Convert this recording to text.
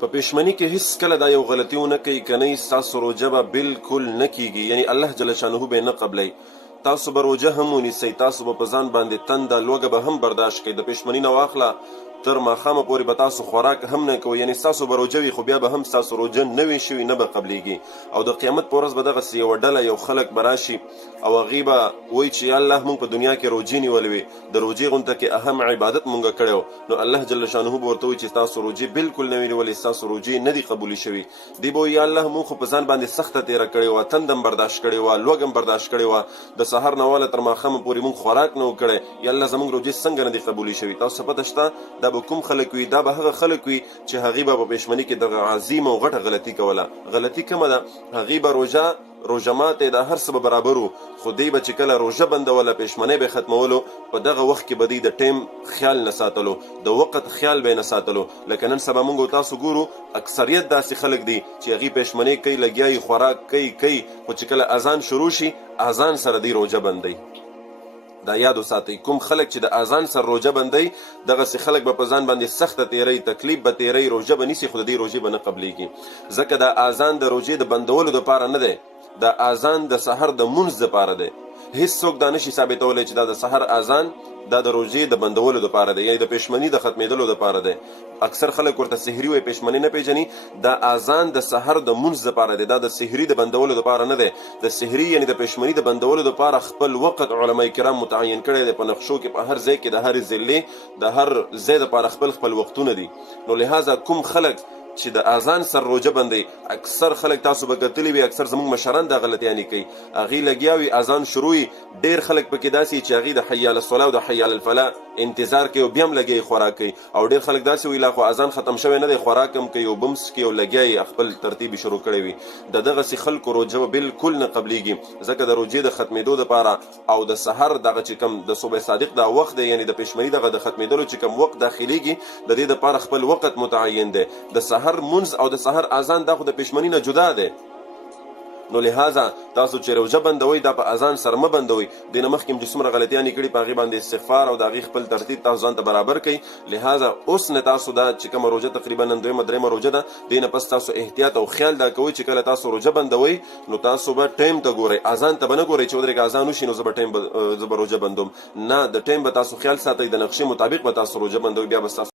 په پښمنۍ کې هیڅ کله دا یو غلطي ونه کوي که نه ستاسو روژه به بالکل نه کیږي، یعنی الله جل شانه به نه قبلی. تاسو به روژه هم ونیسئ، تاسو به په ځان باندې تنده لوږه به هم برداشت کوئ، د پښمنۍ نه واخله تر ماښامه پورې به تاسو خوراک هم نه کوئ، یعنی ستاسو به روژه وي خو بیا به هم ستاسو روژه نه وي شوي، نه به قبلیږي. او د قیامت په ورځ به دغسې یوه ډله یو خلک به راشي او هغوی به وایي چې یا الله موږ په دنیا کې روژې نیولې وې، د روژې غونته کې اهم عبادت مونږ کړی و، نو الله جل شانه به ورته وایي چې ستاسو روژې بالکل نه وي نیولې، ستاسو روژې نه دي قبولې شوي. دوی به وایي یا الله موږ خو په ځان باندې سخته تېره کړې وه، تنده هم برداشت کړې وه، لوږه هم برداشت کړې وه، د سهار نه واله تر ماښامه پورې موږ خوراک نه و کړی، یا الله زموږ روژې څنګه نه دي قبولې شوي. تاسو پته شته دا به کوم خلک وي؟ دا به هغه خلک وي چې هغوی به په پښمنۍ کې دغه عظیم او غټه غلطي کوله. غلطي کومه ده؟ هغوی به روژه ماتې د هر څه به برابر وو، خو دوی به چې کله روژه بندوله، پښمنۍ به ختمولو، په دغه وخت کې به دوی د ټیم خیال نه ساتلو، د وقت خیال به یې نه ساتلو. لکه نن سبا موږ تاسو ګورو اکثریت داسې خلک دي چې هغوی پښمنۍ کوي، لګیا یې خوراک کوي، خو چې کله اذان شروع شي اذان سره دوی روژه بندوي. دا یاد وساتئ، کوم خلک چې د اذان سره روژه بندوي دغسې خلک به په ځان باندې سخته تیری، تکلیف به تیری، روژه به نیسي خو د دې روژې به نه قبلیږي. ځکه دا اذان د روژې د بندولو دپاره نه دی، دا اذان د سحر د مونځ دپاره دی. هیڅ څوک دا نشي ثابتولی چې دا د سحر اذان دا د روژې د بندولو دپاره دی، یعنی د پښمنۍ د ختمېدلو دپاره دی. اکثر خلک ورته سحري وایي، پښمنۍ نه پیژني. دا اذان د سحر د مونځ دپاره دی، دا د سحري د بندولو دپاره نه دی. د سحري یعنی د پښمنۍ د بندولو دپاره خپل وخت علما کرام متعین کړی دی، په نقشو کې په هر ځای کې د هر ضلع د هر ځای دپاره خپل وختونه دي. نو لہذا کوم خلک چې د اذان سر روژه بندوي، اکثر خلک تاسو به کتلی وي، اکثر زموږ مشران دا غلطیانې کوي، هغوی لګیا وي اذان شروع وي، ډېر خلک پکې داسې چې هغوی د حي علی الصلاة او د حي علی الفلاح انتظار کوي او بیا هم لګیا خوراک کوي، او ډېر خلک داسې وي لا خو اذان ختم شوی نه دی، خوراک هم کوي او به هم څښي او لګیا یې خپل ترتیب شروع کړی وي. د دغسې خلکو روژه به بالکل نه قبلیږي، ځکه د روژې د ختمېدو دپاره او د سحر دغه چې کوم د صبح صادق دا وخت دی، یعنی د پښمنۍ دغه د ختمېدلو چې کوم وخت داخلیږي، د دې دپاره خپل وخت متعین دی. د سحر مونځ او د سحر اذان دا خو د پښمنۍ نه جدا دی. نو لہذا تاسو چې روژه بندوئ دا په اذان سره مه بندوئ. دې نه مخکې چې څومره غلطیانې کړي په هغې باندې استغفار او د هغې خپل ترتیب تاسو ځان ته برابر کوئ. لہذا اوس نه تاسو دا چې کومه روژه تقریبا نن دویمه درېیمه روژه ده، دې نه پس تاسو احتیاط او خیال دا کوئ چې کله تاسو روژه بندوئ نو تاسو به ټایم ته ګورئ، اذان ته به نه ګورئ چې ودرېږه اذان وشي نو زه به روژه بندوم. نه، د ټایم به تاسو خیال ساتئ، د نقشې مطابق به تاسو روژه بندوئ، بیا به ستاسو